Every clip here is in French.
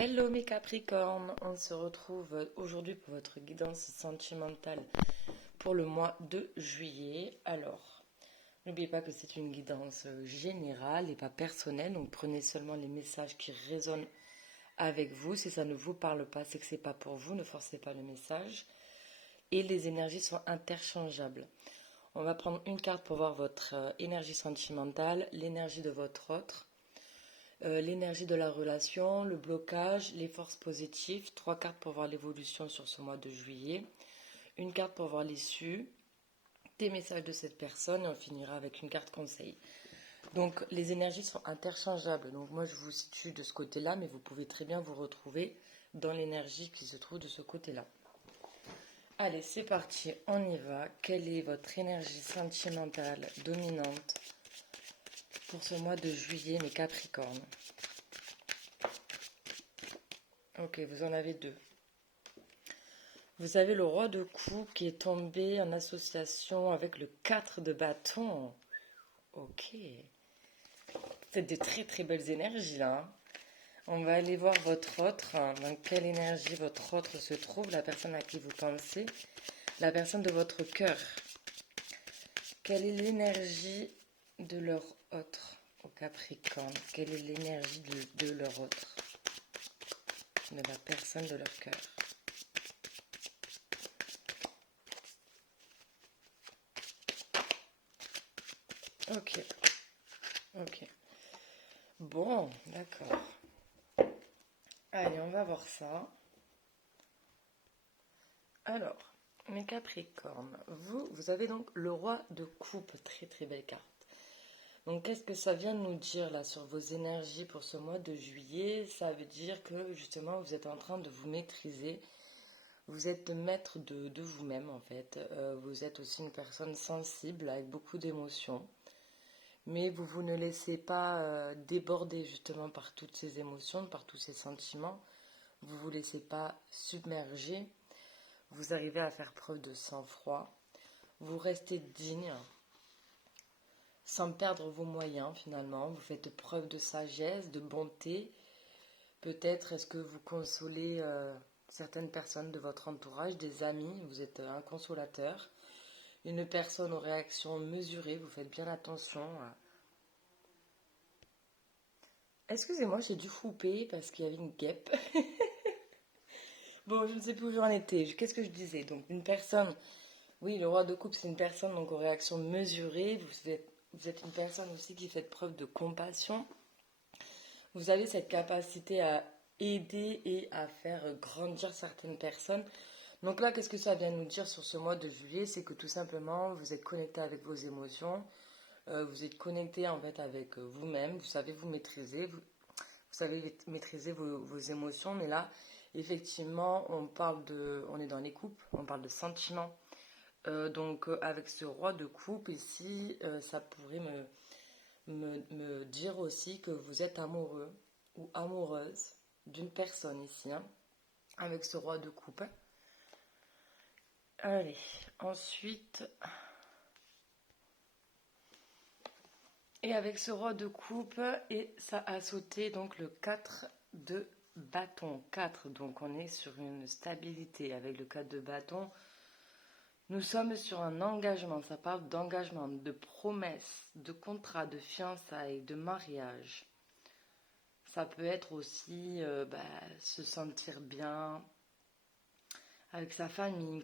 Hello mes Capricornes, on se retrouve aujourd'hui pour votre guidance sentimentale pour le mois de juillet. Alors, n'oubliez pas que c'est une guidance générale et pas personnelle, donc prenez seulement les messages qui résonnent avec vous. Si ça ne vous parle pas, c'est que c'est pas pour vous, ne forcez pas le message. Et les énergies sont interchangeables. On va prendre une carte pour voir votre énergie sentimentale, l'énergie de votre autre. L'énergie de la relation, le blocage, les forces positives, 3 cartes pour voir l'évolution sur ce mois de juillet, une carte pour voir l'issue, des messages de cette personne et on finira avec une carte conseil. Donc les énergies sont interchangeables, donc moi je vous situe de ce côté-là, mais vous pouvez très bien vous retrouver dans l'énergie qui se trouve de ce côté-là. Allez, c'est parti, on y va. Quelle est votre énergie sentimentale dominante pour ce mois de juillet, mes Capricornes? Ok, vous en avez 2. Vous avez le roi de coupe qui est tombé en association avec le 4 de bâton. Ok. C'est de très très belles énergies là. On va aller voir votre autre. Dans quelle énergie votre autre se trouve, la personne à qui vous pensez, la personne de votre cœur. Quelle est l'énergie de leur autre au Capricorne? Quelle est l'énergie de leur autre, de la personne de leur cœur? Ok, ok. Bon, d'accord. Allez, on va voir ça. Alors, mes Capricornes, vous avez donc le roi de coupe, très très belle carte. Donc, qu'est-ce que ça vient de nous dire là sur vos énergies pour ce mois de juillet? Ça veut dire que justement, vous êtes en train de vous maîtriser. Vous êtes maître de vous-même en fait. Vous êtes aussi une personne sensible avec beaucoup d'émotions. Mais vous ne laissez pas déborder justement par toutes ces émotions, par tous ces sentiments. Vous ne vous laissez pas submerger. Vous arrivez à faire preuve de sang-froid. Vous restez digne, sans perdre vos moyens finalement. Vous faites preuve de sagesse, de bonté. Peut-être est-ce que vous consolez certaines personnes de votre entourage, des amis. Vous êtes un consolateur. Une personne aux réactions mesurées. Vous faites bien attention. Excusez-moi, j'ai dû couper parce qu'il y avait une guêpe. Bon, je ne sais plus où j'en étais. Qu'est-ce que je disais? Donc, une personne, oui, le roi de coupe, c'est une personne donc aux réactions mesurées. Vous êtes une personne aussi qui fait preuve de compassion. Vous avez cette capacité à aider et à faire grandir certaines personnes. Donc là, qu'est-ce que ça vient nous dire sur ce mois de juillet? C'est que tout simplement, vous êtes connecté avec vos émotions. Vous êtes connecté en fait avec vous-même. Vous savez vous maîtriser. Vous savez maîtriser vos émotions. Mais là, effectivement, on est dans les couples, on parle de sentiments. Donc avec ce roi de coupe ici, ça pourrait me dire aussi que vous êtes amoureux ou amoureuse d'une personne ici, hein, avec ce roi de coupe. Allez, ensuite, et avec ce roi de coupe, et ça a sauté donc le 4 de bâton. 4, donc on est sur une stabilité avec le 4 de bâton. Nous sommes sur un engagement, ça parle d'engagement, de promesse, de contrat, de fiançailles, de mariage. Ça peut être aussi se sentir bien avec sa famille,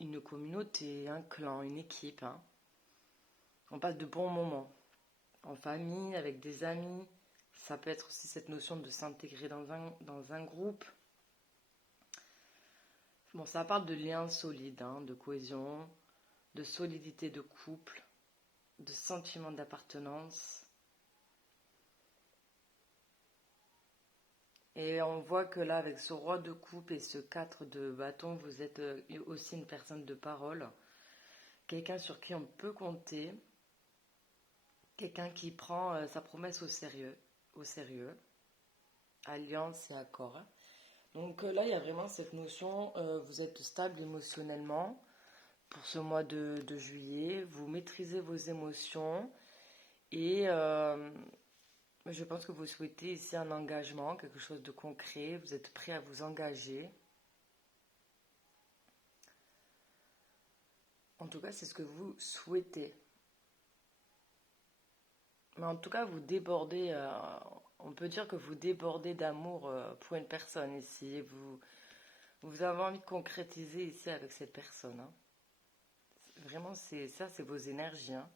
une communauté, un clan, une équipe, hein. On passe de bons moments en famille, avec des amis. Ça peut être aussi cette notion de s'intégrer dans un groupe. Bon, ça parle de liens solides, hein, de cohésion, de solidité de couple, de sentiment d'appartenance. Et on voit que là, avec ce roi de coupe et ce 4 de bâton, vous êtes aussi une personne de parole. Quelqu'un sur qui on peut compter. Quelqu'un qui prend sa promesse au sérieux. Alliance et accord. Donc là, il y a vraiment cette notion, vous êtes stable émotionnellement pour ce mois de juillet. Vous maîtrisez vos émotions et Je pense que vous souhaitez ici un engagement, quelque chose de concret. Vous êtes prêt à vous engager. En tout cas, c'est ce que vous souhaitez. Mais en tout cas, vous débordez, on peut dire que vous débordez d'amour pour une personne ici. Vous avez envie de concrétiser ici avec cette personne, hein. Vraiment, c'est vos énergies, hein.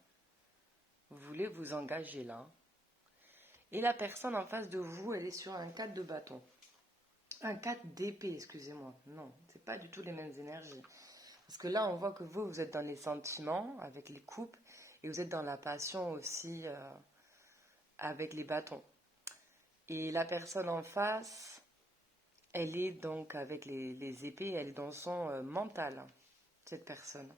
Vous voulez vous engager là. Et la personne en face de vous, elle est sur un 4 de bâton. Un 4 d'épée, excusez-moi. Non, c'est pas du tout les mêmes énergies. Parce que là, on voit que vous êtes dans les sentiments avec les coupes et vous êtes dans la passion aussi avec les bâtons. Et la personne en face, elle est donc avec les épées, elle est dans son mental, cette personne.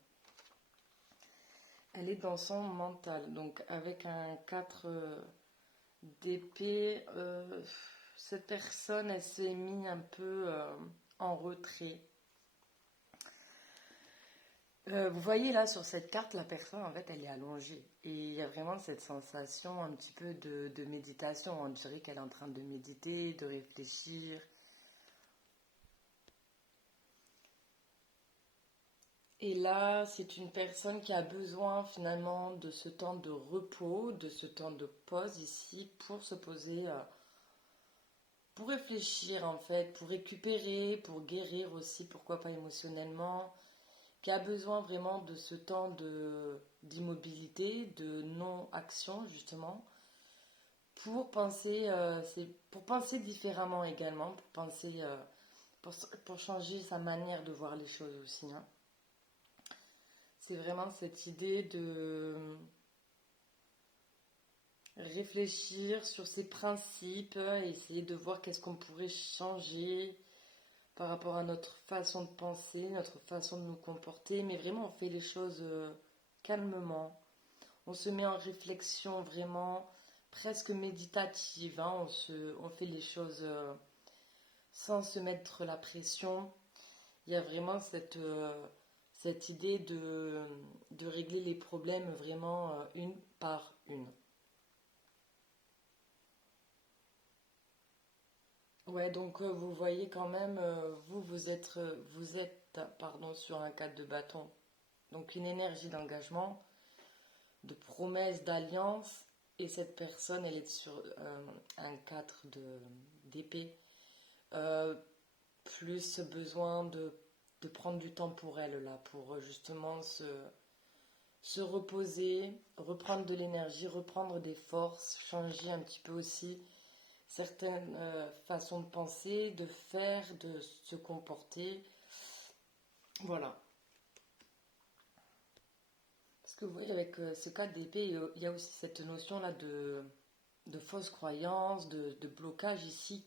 Elle est dans son mental. Donc avec un 4 d'épée, cette personne, elle s'est mise un peu en retrait. Vous voyez là sur cette carte, la personne en fait elle est allongée et il y a vraiment cette sensation un petit peu de méditation. On dirait qu'elle est en train de méditer, de réfléchir. Et là, c'est une personne qui a besoin finalement de ce temps de repos, de ce temps de pause ici pour se poser, pour réfléchir en fait, pour récupérer, pour guérir aussi, pourquoi pas émotionnellement, qui a besoin vraiment de ce temps d'immobilité, de non-action justement, pour penser, pour penser différemment également, pour penser, pour changer sa manière de voir les choses aussi, hein. C'est vraiment cette idée de réfléchir sur ses principes, essayer de voir qu'est-ce qu'on pourrait changer par rapport à notre façon de penser, notre façon de nous comporter, mais vraiment on fait les choses calmement. On se met en réflexion vraiment presque méditative, hein. On fait les choses sans se mettre la pression. Il y a vraiment cette idée de régler les problèmes vraiment une par une. Ouais, donc vous voyez quand même, vous êtes pardon, sur un cadre de bâton. Donc une énergie d'engagement, de promesse, d'alliance, et cette personne, elle est sur un 4 d'épée. Euh, Plus besoin de prendre du temps pour elle, là, pour justement se reposer, reprendre de l'énergie, reprendre des forces, changer un petit peu aussi certaines façons de penser, de faire, de se comporter. Voilà. Parce que vous voyez, avec ce cas d'épée, il y a aussi cette notion-là de fausse croyance, de blocage ici,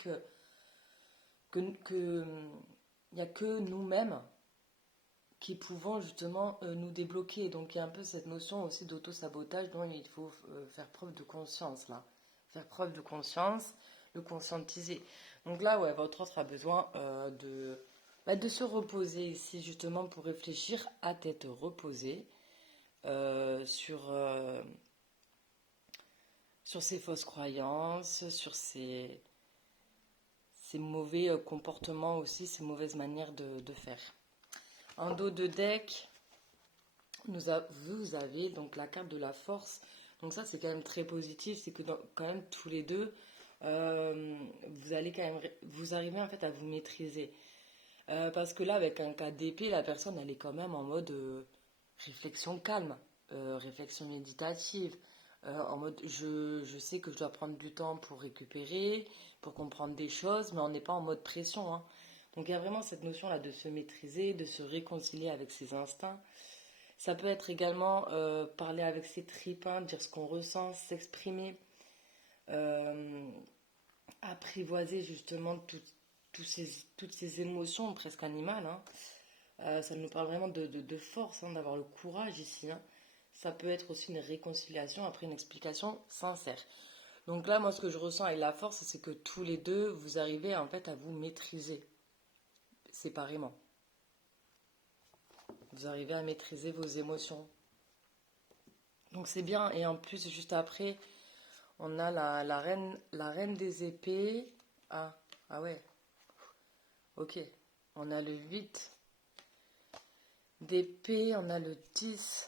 il n'y a que nous-mêmes qui pouvons justement nous débloquer. Donc il y a un peu cette notion aussi d'auto-sabotage dont il faut faire preuve de conscience là. Faire preuve de conscience, le conscientiser. Donc là, ouais, votre autre a besoin de se reposer ici justement pour réfléchir à tête reposée sur ses fausses croyances, sur ses mauvais comportements aussi, ses mauvaises manières de faire. En dos de deck, vous avez donc la carte de la force. Donc ça, c'est quand même très positif. C'est que quand même tous les deux, vous allez quand même vous arrivez en fait à vous maîtriser. Parce que là, avec un cas d'épée, la personne, elle est quand même en mode réflexion calme, réflexion méditative. En mode, je sais que je dois prendre du temps pour récupérer, pour comprendre des choses, mais on n'est pas en mode pression, hein. Donc il y a vraiment cette notion-là de se maîtriser, de se réconcilier avec ses instincts. Ça peut être également parler avec ses tripes, hein, dire ce qu'on ressent, s'exprimer, euh, apprivoiser justement toutes ces émotions presque animales, hein. Ça nous parle vraiment de force, hein, d'avoir le courage ici, hein. Ça peut être aussi une réconciliation après une explication sincère. Donc là, moi, ce que je ressens avec la force, c'est que tous les deux, vous arrivez en fait à vous maîtriser séparément. Vous arrivez à maîtriser vos émotions. Donc c'est bien. Et en plus, juste après, On a la reine des épées. Ah, ah ouais, ok. On a le 8 d'épée, on a le 10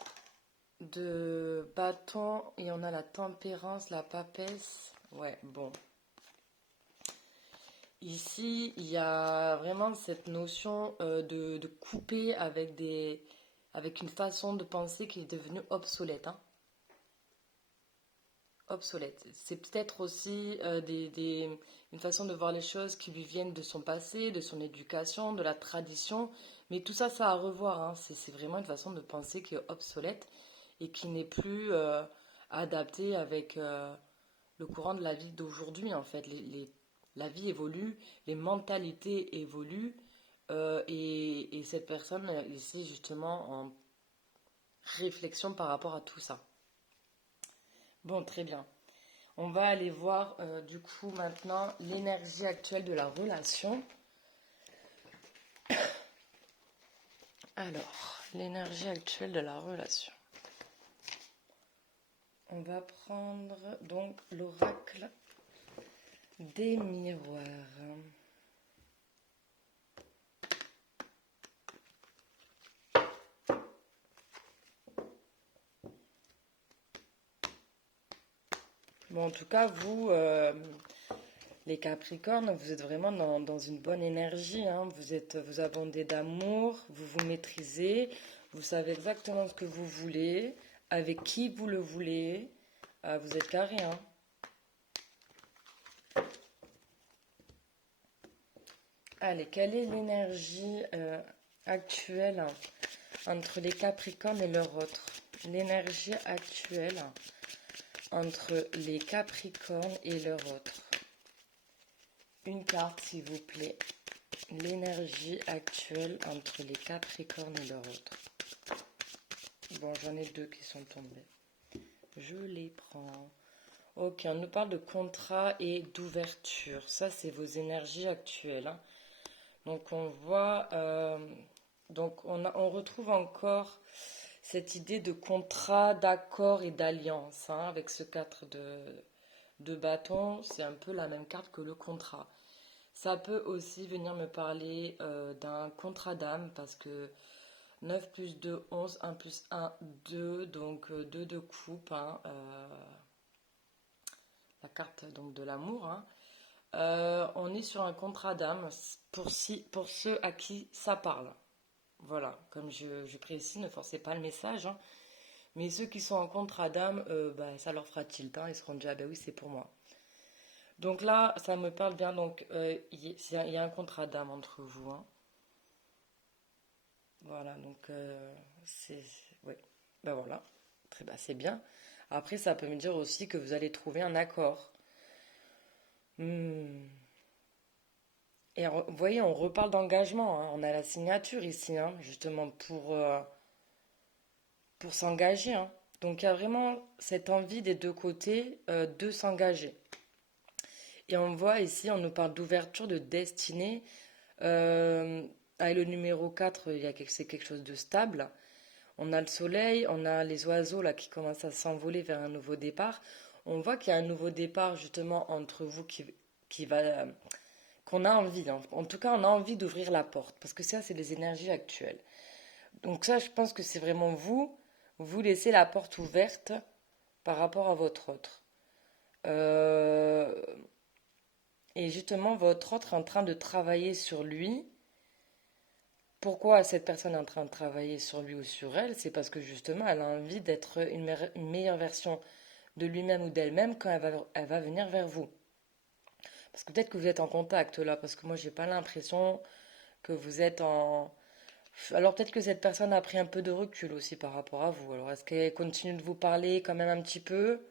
de bâton et on a la tempérance, la papesse. Ouais, bon. Ici, il y a vraiment cette notion de couper avec une façon de penser qui est devenue obsolète, hein. Obsolète. C'est peut-être aussi une façon de voir les choses qui lui viennent de son passé, de son éducation, de la tradition. Mais tout ça, ça a à revoir, hein. C'est vraiment une façon de penser qui est obsolète et qui n'est plus adaptée avec le courant de la vie d'aujourd'hui, en fait. La vie évolue, les mentalités évoluent. Et cette personne est ici justement en réflexion par rapport à tout ça. Bon, très bien. On va aller voir du coup maintenant l'énergie actuelle de la relation. Alors, l'énergie actuelle de la relation. On va prendre donc l'oracle des miroirs. Bon, en tout cas, vous, les Capricornes, vous êtes vraiment dans une bonne énergie, hein. Vous abondez d'amour, vous vous maîtrisez, vous savez exactement ce que vous voulez, avec qui vous le voulez. Vous êtes carré, hein. Allez, quelle est l'énergie actuelle entre les Capricornes et leur autre? L'énergie actuelle entre les Capricornes et leur autre. Une carte, s'il vous plaît. L'énergie actuelle entre les Capricornes et leur autre. Bon, j'en ai deux qui sont tombés. Je les prends. Ok, on nous parle de contrat et d'ouverture. Ça, c'est vos énergies actuelles, hein. Donc, on voit... donc, on retrouve encore cette idée de contrat, d'accord et d'alliance, hein, avec ce 4 de bâton. C'est un peu la même carte que le contrat. Ça peut aussi venir me parler d'un contrat d'âme parce que 9 plus 2, 11, 1 plus 1, 2, donc 2 de coupe, hein, la carte donc de l'amour, hein. On est sur un contrat d'âme pour ceux à qui ça parle. Voilà, comme je précise, ne forcez pas le message, hein. Mais ceux qui sont en contrat d'âme, bah, ça leur fera tilt, hein. Ils seront déjà, ah bah oui, c'est pour moi. Donc là, ça me parle bien. Donc, y a un contrat d'âme entre vous, hein. Voilà, donc oui. Ben voilà, très ben, c'est bien. Après, ça peut me dire aussi que vous allez trouver un accord. Hmm. Et vous voyez, on reparle d'engagement, hein. On a la signature ici, hein, justement pour s'engager, hein. Donc il y a vraiment cette envie des deux côtés de s'engager. Et on voit ici, on nous parle d'ouverture, de destinée. Euh, Avec le numéro 4, c'est quelque chose de stable. On a le soleil, on a les oiseaux là qui commencent à s'envoler vers un nouveau départ. On voit qu'il y a un nouveau départ justement entre vous qui va qu'on a envie, hein. En tout cas, on a envie d'ouvrir la porte parce que ça, c'est les énergies actuelles. Donc ça, je pense que c'est vraiment vous laissez la porte ouverte par rapport à votre autre. Euh, et justement, votre autre est en train de travailler sur lui. Pourquoi cette personne est en train de travailler sur lui ou sur elle? C'est parce que justement, elle a envie d'être une meilleure version de lui-même ou d'elle-même quand elle va venir vers vous. Parce que peut-être que vous êtes en contact là, parce que moi, j'ai pas l'impression que vous êtes en... Alors peut-être que cette personne a pris un peu de recul aussi par rapport à vous. Alors est-ce qu'elle continue de vous parler quand même un petit peu?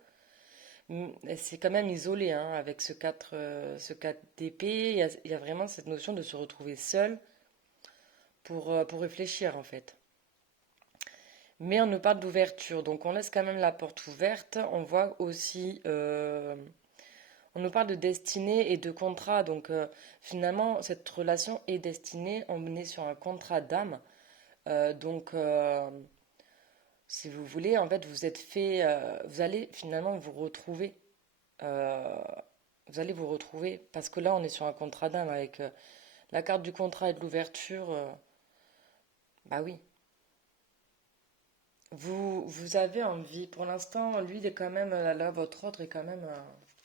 Elle s'est quand même isolée, hein, avec ce 4 d'épée. Il y a vraiment cette notion de se retrouver seul pour réfléchir en fait. Mais on nous parle d'ouverture, donc on laisse quand même la porte ouverte. On voit aussi, on nous parle de destinée et de contrat. Donc finalement, cette relation est destinée. On est sur un contrat d'âme. Donc, si vous voulez, en fait, vous allez finalement vous retrouver euh, vous allez vous retrouver. Parce que là, on est sur un contrat d'âme avec la carte du contrat et de l'ouverture. Bah oui. Vous avez envie. Pour l'instant, lui, il est quand même, là, votre ordre est quand même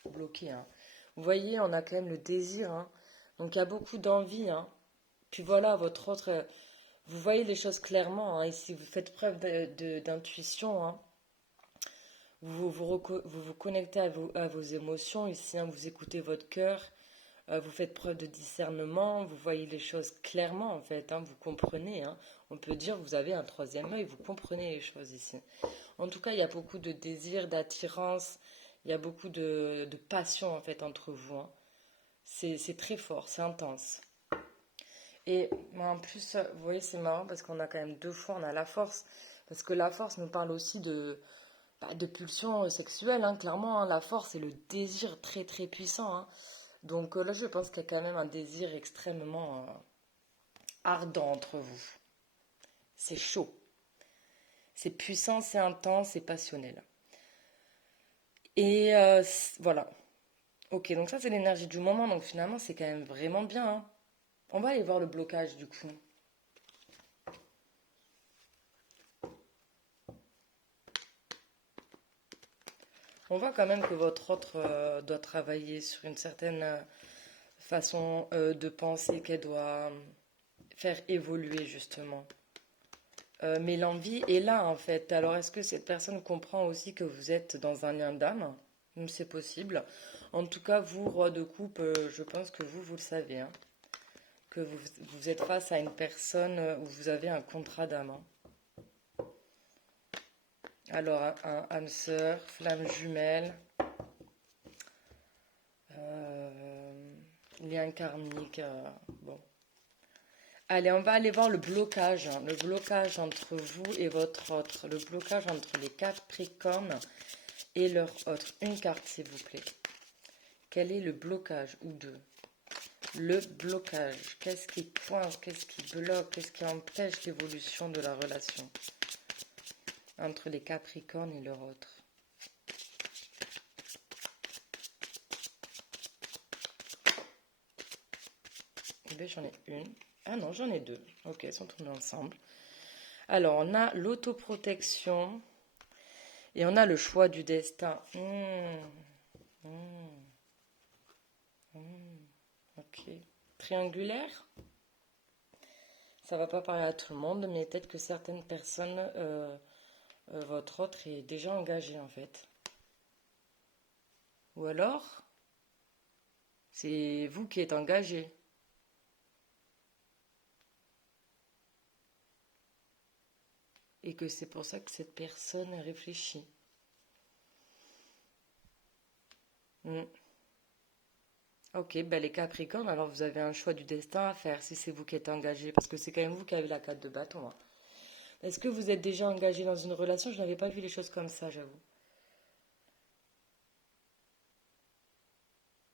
bloqué, hein. Vous voyez, on a quand même le désir, hein. Donc, il y a beaucoup d'envie, hein. Puis voilà, votre autre, vous voyez les choses clairement, hein. Ici, vous faites preuve d'intuition, hein. Vous vous connectez à vos émotions ici, hein. Vous écoutez votre cœur, vous faites preuve de discernement, vous voyez les choses clairement en fait, hein. Vous comprenez, hein. On peut dire que vous avez un troisième œil, vous comprenez les choses ici. En tout cas, il y a beaucoup de désir, d'attirance, il y a beaucoup de passion en fait entre vous, hein. C'est très fort, c'est intense. Et en plus, vous voyez, c'est marrant parce qu'on a quand même deux fois, on a la force. Parce que la force nous parle aussi de pulsion sexuelle, hein, clairement, hein. La force, c'est le désir très très puissant, hein. Donc là, je pense qu'il y a quand même un désir extrêmement ardent entre vous. C'est chaud. C'est puissant, c'est intense, c'est passionnel. Et voilà. Ok, donc ça, c'est l'énergie du moment. Donc finalement, c'est quand même vraiment bien, hein. On va aller voir le blocage du coup. On voit quand même que votre autre doit travailler sur une certaine façon de penser qu'elle doit faire évoluer justement. Mais l'envie est là en fait. Alors est-ce que cette personne comprend aussi que vous êtes dans un lien d'âme? C'est possible. En tout cas, vous, roi de coupe, je pense que vous le savez, hein, que vous êtes face à une personne où vous avez un contrat d'âme, hein. Alors, un âme sœur, flamme jumelle, lien karmique, bon. Allez, on va aller voir le blocage, hein. Le blocage entre vous et votre autre. Le blocage entre les Capricornes et leur autre. Une carte, s'il vous plaît. Quel est le blocage ou deux? Le blocage. Qu'est-ce qui coince? Qu'est-ce qui bloque? Qu'est-ce qui empêche l'évolution de la relation entre les Capricornes et leur autre? Eh bien, j'en ai une. Ah non, j'en ai deux. Ok, elles sont tournées ensemble. Alors, on a l'autoprotection et on a le choix du destin. Hmm, ok. Triangulaire? Ça va pas parler à tout le monde, mais peut-être que certaines personnes, votre autre est déjà engagé en fait. Ou alors, c'est vous qui êtes engagé. Et que c'est pour ça que cette personne réfléchit. Hmm. Ok, ben les Capricornes, alors vous avez un choix du destin à faire si c'est vous qui êtes engagé, parce que c'est quand même vous qui avez la carte de bâton, hein. Est-ce que vous êtes déjà engagé dans une relation? Je n'avais pas vu les choses comme ça, j'avoue.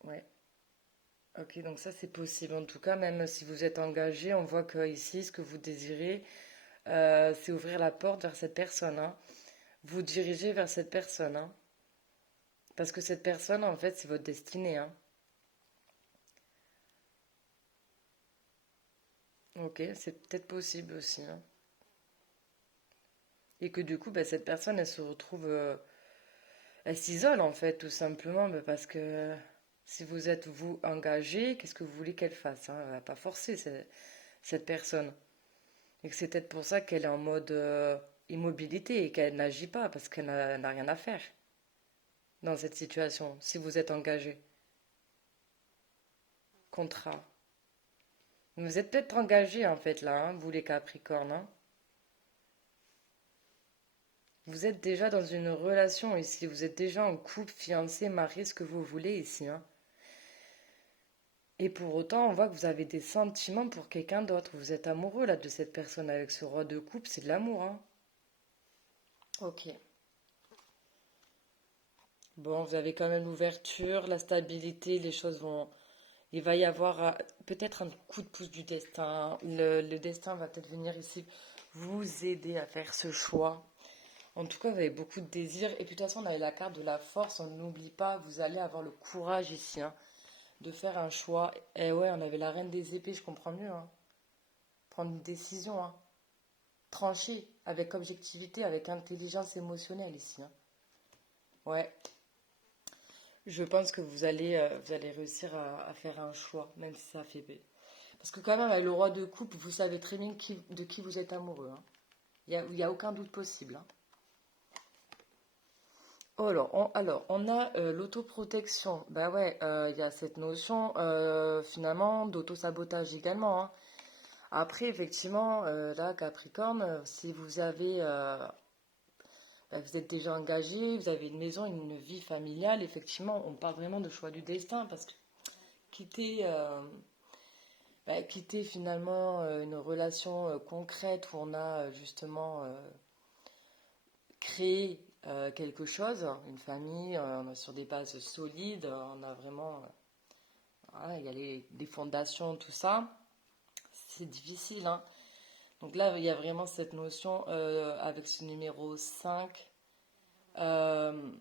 Ouais. Ok, donc ça c'est possible. En tout cas, même si vous êtes engagé, on voit que ici, ce que vous désirez, c'est ouvrir la porte vers cette personne, hein. Vous dirigez vers cette personne, hein. Parce que cette personne, en fait, c'est votre destinée, hein. Ok, c'est peut-être possible aussi, hein. Et que du coup, bah, cette personne, elle se retrouve, elle s'isole en fait, tout simplement, bah, parce que si vous êtes vous engagé, qu'est-ce que vous voulez qu'elle fasse, hein? Elle va pas forcer cette personne. Et que c'est peut-être pour ça qu'elle est en mode immobilité et qu'elle n'agit pas, parce qu'elle n'a rien à faire dans cette situation, si vous êtes engagé. Contrat. Vous êtes peut-être engagé en fait là, hein, vous les Capricornes, hein. Vous êtes déjà dans une relation ici, vous êtes déjà en couple, fiancé, marié, ce que vous voulez ici, hein. Et pour autant, on voit que vous avez des sentiments pour quelqu'un d'autre. Vous êtes amoureux là de cette personne avec ce roi de coupe, c'est de l'amour, hein. Ok. Bon, vous avez quand même l'ouverture, la stabilité, les choses vont. Il va y avoir peut-être un coup de pouce du destin. Le destin va peut-être venir ici vous aider à faire ce choix. En tout cas, vous avez beaucoup de désir. Et puis, de toute façon, on avait la carte de la force. On n'oublie pas, vous allez avoir le courage ici, hein, de faire un choix. Et ouais, on avait la reine des épées, je comprends mieux, hein. Prendre une décision, hein. Trancher avec objectivité, avec intelligence émotionnelle ici, hein. Ouais, je pense que vous allez réussir à faire un choix, même si ça fait peur. Parce que quand même, avec le roi de coupe, vous savez très bien de qui vous êtes amoureux, hein. Il y a aucun doute possible, hein. Oh, alors, on a l'autoprotection. Bah ouais, il y a cette notion finalement d'auto-sabotage également, hein. Après, effectivement, là, Capricorne, si vous avez, bah, vous êtes déjà engagé, vous avez une maison, une vie familiale, effectivement, on parle vraiment de choix du destin parce que quitter, quitter finalement une relation concrète où on a justement créé quelque chose, une famille, on est sur des bases solides, on a vraiment, voilà, il y a les fondations, tout ça, c'est difficile, hein. Donc là, il y a vraiment cette notion avec ce numéro 5. euh,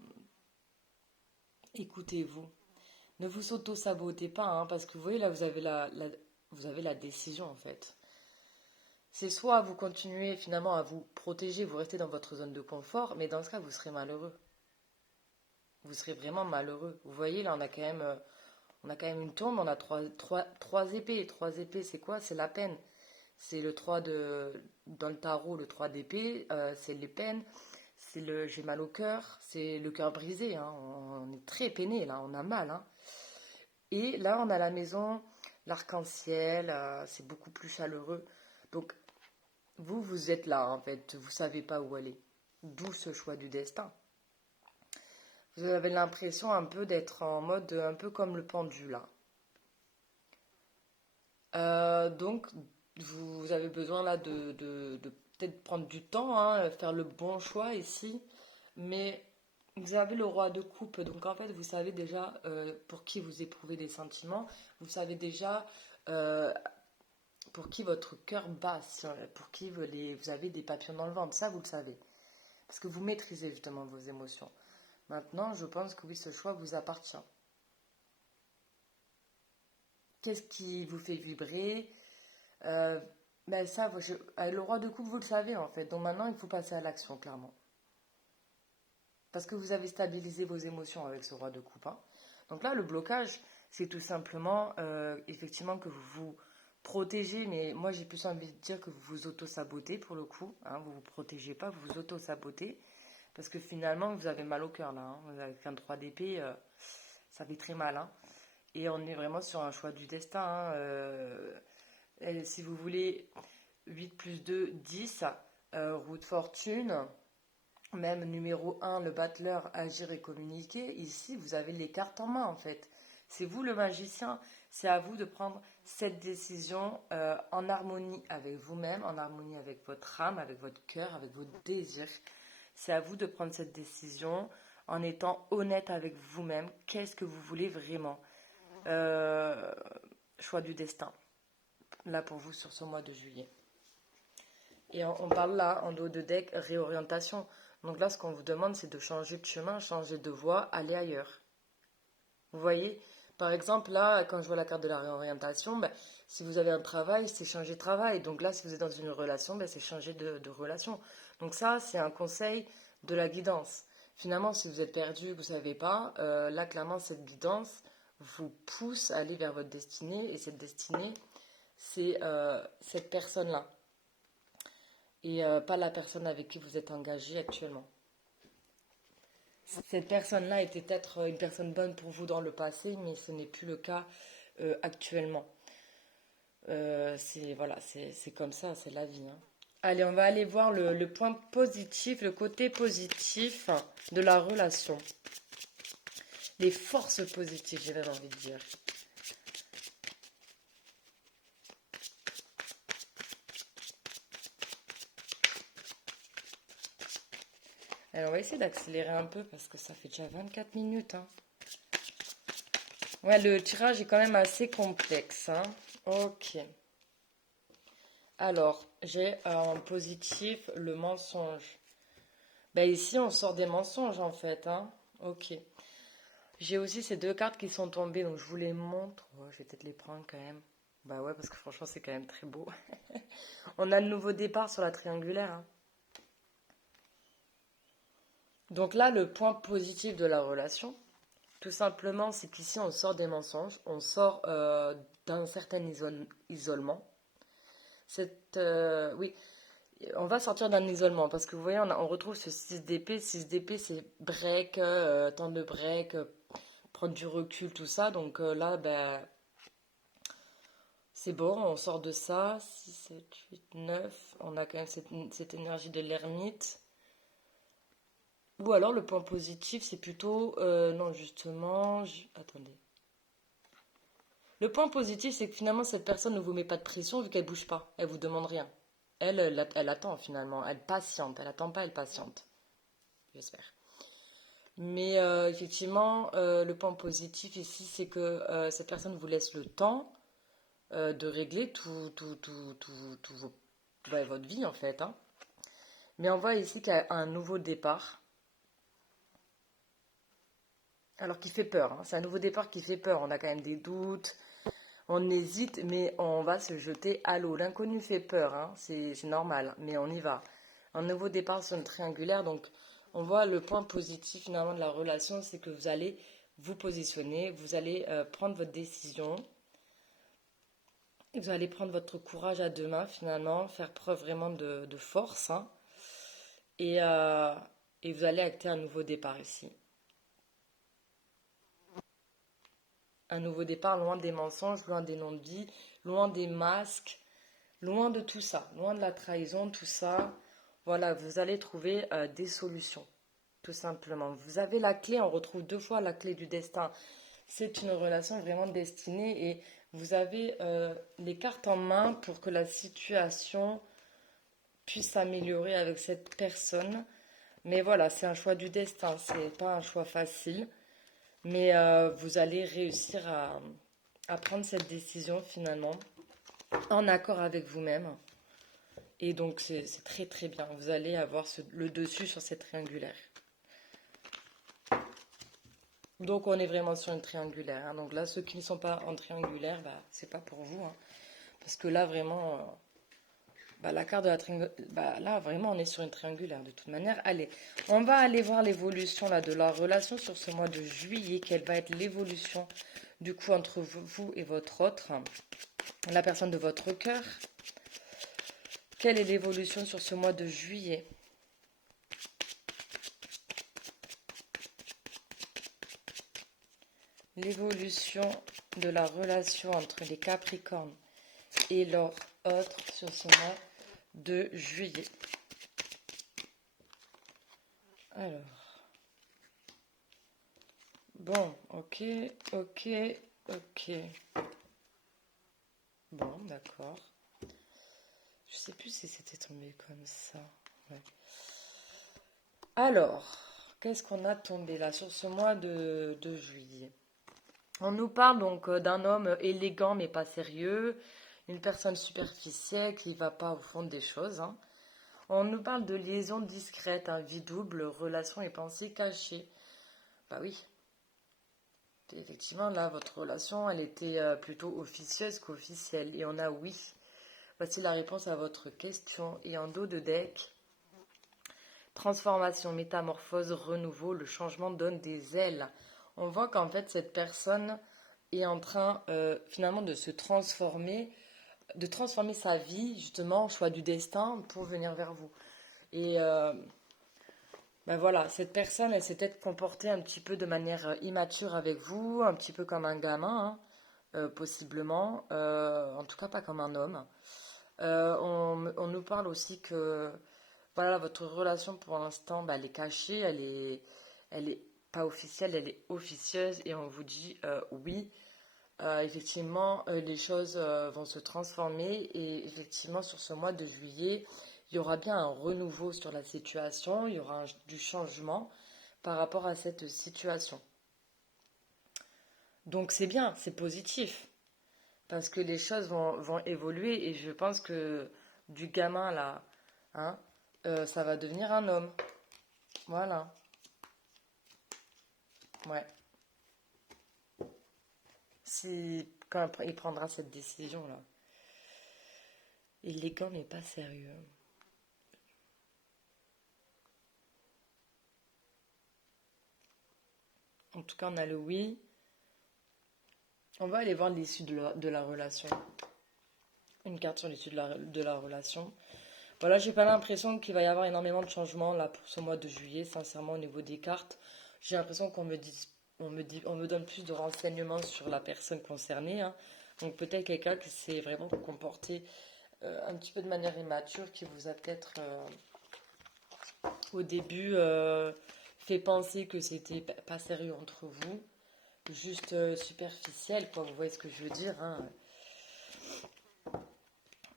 écoutez-vous. Ne vous auto-sabotez pas, hein, parce que vous voyez, là, vous avez la décision, en fait. C'est soit vous continuez finalement à vous protéger, vous restez dans votre zone de confort, mais dans ce cas, vous serez malheureux. Vous serez vraiment malheureux. Vous voyez, là, on a quand même une tombe, on a trois épées. Trois épées, c'est quoi? C'est la peine. C'est le 3 de... Dans le tarot, le 3 d'épée, c'est les peines, c'est le j'ai mal au cœur, c'est le cœur brisé, hein. On est très peiné, là, on a mal, hein. Et là, on a la maison, l'arc-en-ciel, c'est beaucoup plus chaleureux. Donc, vous êtes là, en fait, vous savez pas où aller. D'où ce choix du destin. Vous avez l'impression un peu d'être en mode un peu comme le pendule, là. Donc, vous avez besoin là de peut-être prendre du temps, hein, faire le bon choix ici. Mais vous avez le roi de coupe, donc en fait, vous savez déjà pour qui vous éprouvez des sentiments. Vous savez déjà euh, pour qui votre cœur bat, pour qui vous avez des papillons dans le ventre. Ça, vous le savez. Parce que vous maîtrisez justement vos émotions. Maintenant, je pense que oui, ce choix vous appartient. Qu'est-ce qui vous fait vibrer? Euh, ben ça, avec le roi de coupe, vous le savez en fait. Donc maintenant, il faut passer à l'action, clairement. Parce que vous avez stabilisé vos émotions avec ce roi de coupe, hein. Donc là, le blocage, c'est tout simplement, effectivement, que vous vous protégez. Mais moi, j'ai plus envie de dire que vous vous auto-sabotez pour le coup, hein. Vous vous protégez pas, vous vous auto-sabotez. Parce que finalement, vous avez mal au cœur là, hein. Avec un 3 d'épée, ça fait très mal, hein. Et on est vraiment sur un choix du destin, hein. Et si vous voulez, 8 plus 2, 10, roue de fortune, même numéro 1, le battleur, agir et communiquer. Ici, vous avez les cartes en main en fait. C'est vous le magicien, c'est à vous de prendre cette décision en harmonie avec vous-même, en harmonie avec votre âme, avec votre cœur, avec vos désirs. C'est à vous de prendre cette décision en étant honnête avec vous-même. Qu'est-ce que vous voulez vraiment? Euh, Choix du destin, là pour vous sur ce mois de juillet. Et on parle là, en dos de deck, réorientation. Donc là, ce qu'on vous demande, c'est de changer de chemin, changer de voie, aller ailleurs. Vous voyez? Par exemple, là, quand je vois la carte de la réorientation, ben, si vous avez un travail, c'est changer de travail. Donc là, si vous êtes dans une relation, ben, c'est changer de relation. Donc ça, c'est un conseil de la guidance. Finalement, si vous êtes perdu, vous ne savez pas, là, clairement, cette guidance vous pousse à aller vers votre destinée. Et cette destinée, c'est cette personne-là. Et pas la personne avec qui vous êtes engagé actuellement. Cette personne-là était peut-être une personne bonne pour vous dans le passé, mais ce n'est plus le cas actuellement. C'est voilà, c'est comme ça, c'est la vie, hein. Allez, on va aller voir le point positif, le côté positif de la relation. Les forces positives, j'ai même envie de dire. Alors, on va essayer d'accélérer un peu parce que ça fait déjà 24 minutes, hein. Ouais, le tirage est quand même assez complexe, hein. Ok. Alors, j'ai en positif le mensonge. Ben ici, on sort des mensonges en fait, hein. Ok. J'ai aussi ces deux cartes qui sont tombées, donc je vous les montre. Ouais, je vais peut-être les prendre quand même. Bah ouais, parce que franchement, c'est quand même très beau. On a le nouveau départ sur la triangulaire, hein. Donc là, le point positif de la relation, tout simplement, c'est qu'ici, on sort des mensonges, on sort d'un certain isolement. Oui, on va sortir d'un isolement parce que vous voyez, on retrouve ce 6 d'épée. 6 d'épée, c'est break, temps de break, prendre du recul, tout ça. Donc là, ben, c'est bon, on sort de ça. 6, 7, 8, 9. On a quand même cette énergie de l'ermite. Ou alors le point positif, c'est plutôt... non, justement... Attendez. Le point positif, c'est que finalement, cette personne ne vous met pas de pression vu qu'elle bouge pas. Elle vous demande rien. Elle attend finalement. Elle patiente. Elle attend pas, elle patiente. J'espère. Mais effectivement, le point positif ici, c'est que cette personne vous laisse le temps de régler ouais, votre vie en fait, hein. Mais on voit ici qu'il y a un nouveau départ. Alors qui fait peur, hein. C'est un nouveau départ qui fait peur. On a quand même des doutes, on hésite, mais on va se jeter à l'eau. L'inconnu fait peur, hein. C'est normal, mais on y va. Un nouveau départ sur une triangulaire, donc on voit le point positif finalement de la relation, c'est que vous allez vous positionner, vous allez prendre votre décision, et vous allez prendre votre courage à deux mains finalement, faire preuve vraiment de force, hein, et, euh, et vous allez acter un nouveau départ ici. Un nouveau départ loin des mensonges, loin des non-dits, loin des masques, loin de tout ça, loin de la trahison, tout ça. Voilà, vous allez trouver des solutions, tout simplement. Vous avez la clé, on retrouve deux fois la clé du destin. C'est une relation vraiment destinée et vous avez les cartes en main pour que la situation puisse s'améliorer avec cette personne. Mais voilà, c'est un choix du destin, c'est pas un choix facile. Mais vous allez réussir à prendre cette décision finalement en accord avec vous-même. Et donc c'est très très bien. Vous allez avoir le dessus sur cette triangulaire. Donc on est vraiment sur une triangulaire, hein. Donc là, ceux qui ne sont pas en triangulaire, bah, c'est pas pour vous, hein. Parce que là, vraiment, bah, la carte de la triangulaire, bah, là, vraiment, on est sur une triangulaire de toute manière. Allez, on va aller voir l'évolution là, de la relation sur ce mois de juillet. Quelle va être l'évolution du coup entre vous et votre autre, la personne de votre cœur. Quelle est l'évolution sur ce mois de juillet? L'évolution de la relation entre les Capricornes et leur autre sur ce mois de juillet. Alors, bon, ok, ok, ok. Bon, d'accord. Je sais plus si c'était tombé comme ça. Ouais. Alors, qu'est-ce qu'on a tombé là sur ce mois de juillet? On nous parle donc d'un homme élégant mais pas sérieux, une personne superficielle qui ne va pas au fond des choses, hein. On nous parle de liaison discrète, un vie double, relation et pensée cachée. Bah oui, effectivement, là, votre relation, elle était plutôt officieuse qu'officielle. Et on a oui. Voici la réponse à votre question. Et en dos de deck, transformation, métamorphose, renouveau, le changement donne des ailes. On voit qu'en fait, cette personne est en train finalement de transformer sa vie, justement, choix du destin, pour venir vers vous. Et ben voilà, cette personne, elle s'est peut-être comportée un petit peu de manière immature avec vous, un petit peu comme un gamin, hein, possiblement, en tout cas pas comme un homme. On nous parle aussi que voilà, votre relation pour l'instant, bah, elle est cachée, elle est pas officielle, elle est officieuse et on vous dit oui. Effectivement, les choses vont se transformer et effectivement, sur ce mois de juillet, il y aura bien un renouveau sur la situation, il y aura du changement par rapport à cette situation. Donc c'est bien, c'est positif, parce que les choses vont évoluer et je pense que du gamin là, hein, ça va devenir un homme. Voilà. Ouais. Si, quand il prendra cette décision-là. Élégant mais pas sérieux. En tout cas, on a le oui. On va aller voir l'issue de la relation. Une carte sur l'issue de la relation. Voilà, j'ai pas l'impression qu'il va y avoir énormément de changements là pour ce mois de juillet, sincèrement, au niveau des cartes. J'ai l'impression on me donne plus de renseignements sur la personne concernée, hein. Donc peut-être quelqu'un qui s'est vraiment comporté un petit peu de manière immature, qui vous a peut-être au début fait penser que c'était pas sérieux entre vous, juste superficiel, quoi. Vous voyez ce que je veux dire, hein.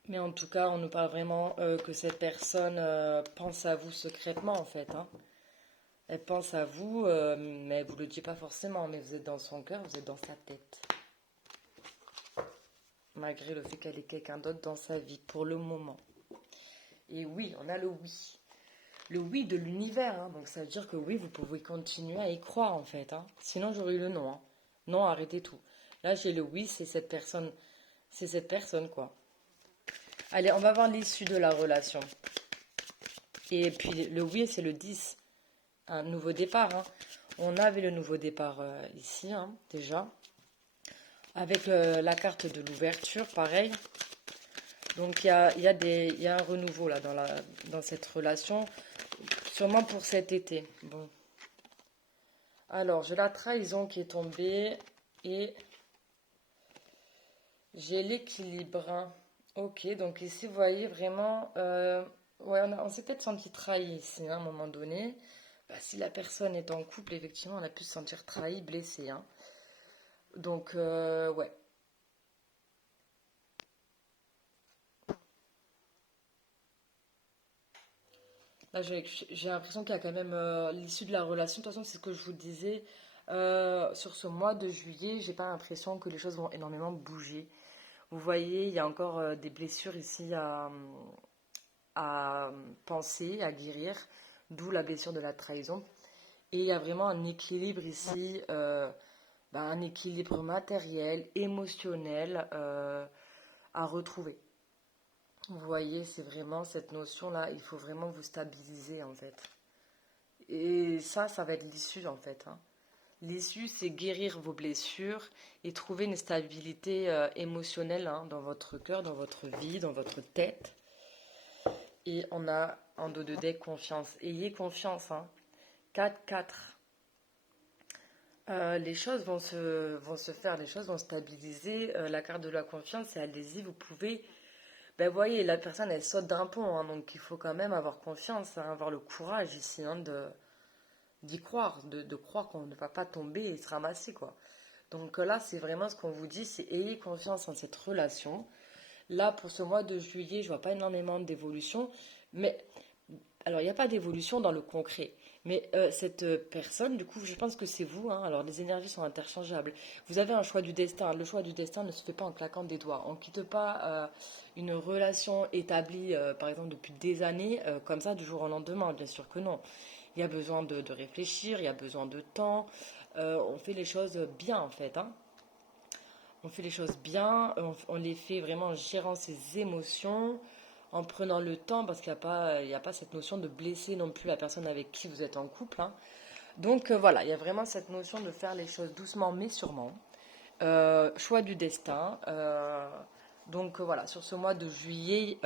Mais en tout cas, on nous parle vraiment que cette personne pense à vous secrètement, en fait, hein. Elle pense à vous, mais elle vous le dit pas forcément, mais vous êtes dans son cœur, vous êtes dans sa tête. Malgré le fait qu'elle ait quelqu'un d'autre dans sa vie, pour le moment. Et oui, on a le oui. Le oui de l'univers, hein. Donc ça veut dire que oui, vous pouvez continuer à y croire, en fait, hein. Sinon, j'aurais eu le non, hein. Non, arrêtez tout. Là, j'ai le oui, c'est cette personne, quoi. Allez, on va voir l'issue de la relation. Et puis le oui, c'est le 10, un nouveau départ, hein. On avait le nouveau départ ici, hein, déjà. Avec la carte de l'ouverture, pareil. Donc il y a un renouveau là dans cette relation, sûrement pour cet été. Bon. Alors, j'ai la trahison qui est tombée et j'ai l'équilibre, hein. Ok, donc ici, vous voyez vraiment, ouais, on s'est peut-être senti trahi ici, hein, à un moment donné. Bah, si la personne est en couple, effectivement, on a pu se sentir trahi, blessé, hein. Donc, ouais. Là, j'ai l'impression qu'il y a quand même l'issue de la relation. De toute façon, c'est ce que je vous disais. Sur ce mois de juillet, j'ai pas l'impression que les choses vont énormément bouger. Vous voyez, il y a encore des blessures ici à penser, à guérir, d'où la blessure de la trahison. Et il y a vraiment un équilibre ici, un équilibre matériel, émotionnel à retrouver. Vous voyez, c'est vraiment cette notion-là, il faut vraiment vous stabiliser en fait. Et ça va être l'issue en fait, hein. L'issue, c'est guérir vos blessures et trouver une stabilité émotionnelle, hein, dans votre cœur, dans votre vie, dans votre tête. Et on a en dos de deck confiance. Ayez confiance, hein. 4-4. Les choses vont se faire, les choses vont stabiliser. La carte de la confiance, c'est allez-y, vous pouvez. Ben, vous voyez, la personne, elle saute d'un pont, hein, donc il faut quand même avoir confiance, hein, avoir le courage ici, hein, d'y croire, de croire qu'on ne va pas tomber et se ramasser, quoi. Donc là, c'est vraiment ce qu'on vous dit, c'est ayez confiance en cette relation. Là, pour ce mois de juillet, je vois pas énormément d'évolution, mais alors, il n'y a pas d'évolution dans le concret. Mais cette personne, du coup, je pense que c'est vous, hein. Alors, les énergies sont interchangeables. Vous avez un choix du destin. Le choix du destin ne se fait pas en claquant des doigts. On ne quitte pas une relation établie, par exemple, depuis des années, comme ça, du jour au lendemain. Bien sûr que non. Il y a besoin de réfléchir, il y a besoin de temps. On fait les choses bien, en fait, hein. On fait les choses bien, on les fait vraiment en gérant ses émotions, en prenant le temps, parce qu'il n'y a pas cette notion de blesser non plus la personne avec qui vous êtes en couple, hein. Donc voilà, il y a vraiment cette notion de faire les choses doucement mais sûrement. Choix du destin. Donc voilà, sur ce mois de juillet,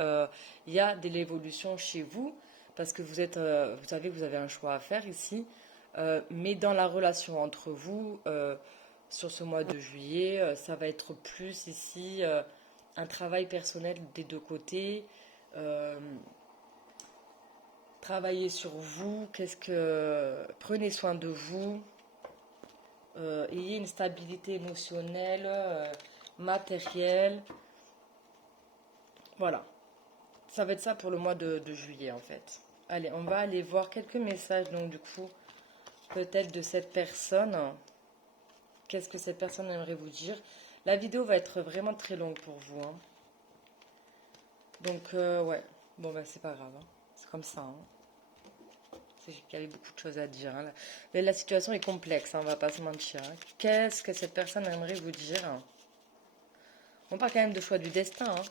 il y a de l'évolution chez vous, parce que vous savez que vous avez un choix à faire ici. Mais dans la relation entre vous, sur ce mois de juillet, ça va être plus ici un travail personnel des deux côtés. Euh, Travaillez sur vous. Prenez soin de vous. Ayez une stabilité émotionnelle, matérielle. Voilà. Ça va être ça pour le mois de juillet en fait. Allez, on va aller voir quelques messages donc du coup peut-être de cette personne. Qu'est-ce que cette personne aimerait vous dire? La vidéo va être vraiment très longue pour vous, hein. Donc ouais, bon bah c'est pas grave, hein. C'est comme ça, hein. C'est qu'il y avait beaucoup de choses à dire, hein. Mais la situation est complexe, hein, on va pas se mentir, hein. Qu'est-ce que cette personne aimerait vous dire, hein? On parle quand même de choix du destin, hein.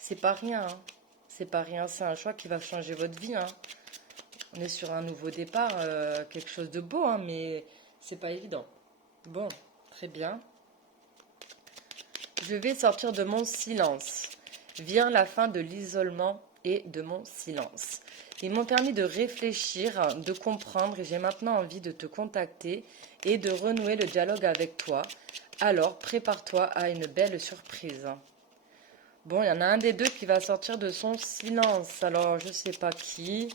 C'est pas rien, hein. C'est pas rien, c'est un choix qui va changer votre vie, hein. On est sur un nouveau départ, quelque chose de beau, hein, mais c'est pas évident. Bon, très bien. Je vais sortir de mon silence. Vient la fin de l'isolement et de mon silence. Ils m'ont permis de réfléchir, de comprendre et j'ai maintenant envie de te contacter et de renouer le dialogue avec toi. Alors, prépare-toi à une belle surprise. Bon, il y en a un des deux qui va sortir de son silence. Alors, je sais pas qui.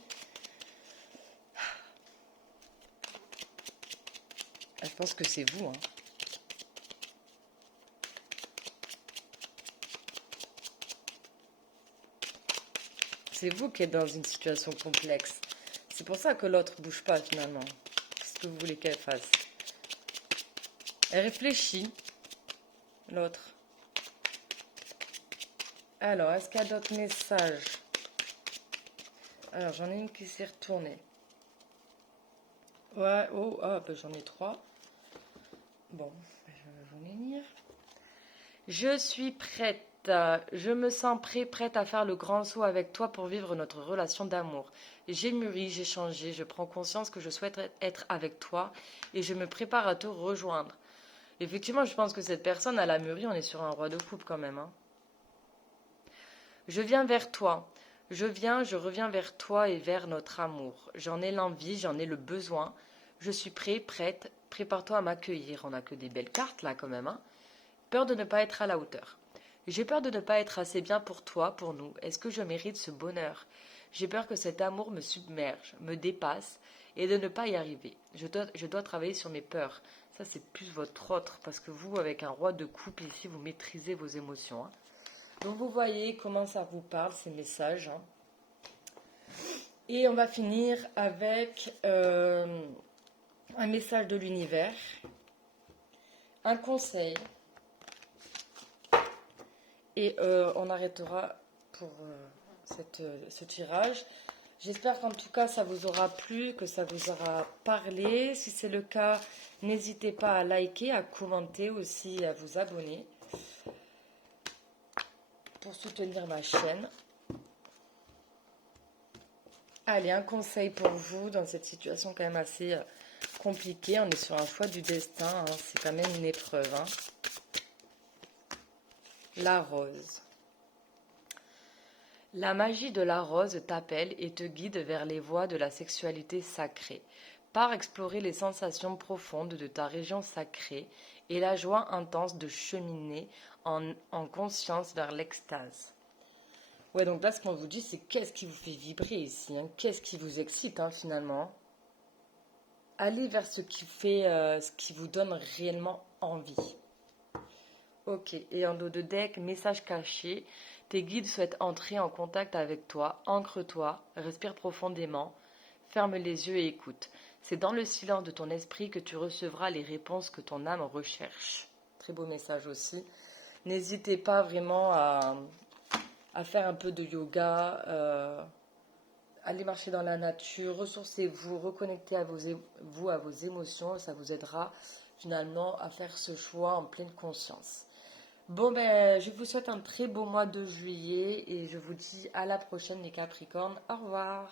Je pense que c'est vous, hein. C'est vous qui êtes dans une situation complexe. C'est pour ça que l'autre bouge pas finalement. Qu'est-ce que vous voulez qu'elle fasse? Elle réfléchit, l'autre. Alors, est-ce qu'il y a d'autres messages? Alors, j'en ai une qui s'est retournée. Ouais, oh, ah, ben, j'en ai 3. Bon, je vais vous les lire. Je suis prête. Je me sens prête à faire le grand saut avec toi pour vivre notre relation d'amour. J'ai mûri, j'ai changé, je prends conscience que je souhaite être avec toi et je me prépare à te rejoindre. Effectivement, je pense que cette personne, elle a mûri, on est sur un roi de coupe quand même, hein. Je viens vers toi. Je reviens vers toi et vers notre amour. J'en ai l'envie, j'en ai le besoin. Je suis prête. Prépare-toi à m'accueillir. On n'a que des belles cartes là quand même, hein. Peur de ne pas être à la hauteur. J'ai peur de ne pas être assez bien pour toi, pour nous. Est-ce que je mérite ce bonheur? J'ai peur que cet amour me submerge, me dépasse et de ne pas y arriver. Je dois travailler sur mes peurs. Ça, c'est plus votre autre, parce que vous, avec un roi de coupe ici, vous maîtrisez vos émotions, hein. Donc, vous voyez comment ça vous parle, ces messages, hein. Et on va finir avec un message de l'univers, un conseil. Et on arrêtera pour ce tirage. J'espère qu'en tout cas ça vous aura plu, que ça vous aura parlé. Si c'est le cas, n'hésitez pas à liker, à commenter aussi, à vous abonner pour soutenir ma chaîne. Allez, un conseil pour vous dans cette situation quand même assez compliquée. On est sur un choix du destin, hein. C'est quand même une épreuve, hein. La rose. La magie de la rose t'appelle et te guide vers les voies de la sexualité sacrée. Pars explorer les sensations profondes de ta région sacrée et la joie intense de cheminer en conscience vers l'extase. Ouais, donc là, ce qu'on vous dit, c'est qu'est-ce qui vous fait vibrer ici, hein, qu'est-ce qui vous excite, hein, finalement. Allez vers ce ce qui vous donne réellement envie. Ok, et en dos de deck, message caché. Tes guides souhaitent entrer en contact avec toi. Ancre-toi, respire profondément, ferme les yeux et écoute. C'est dans le silence de ton esprit que tu recevras les réponses que ton âme recherche. Très beau message aussi. N'hésitez pas vraiment à faire un peu de yoga, allez marcher dans la nature, ressourcez-vous, reconnectez à vos émotions. Ça vous aidera finalement à faire ce choix en pleine conscience. Bon, ben, je vous souhaite un très beau mois de juillet et je vous dis à la prochaine les Capricornes. Au revoir.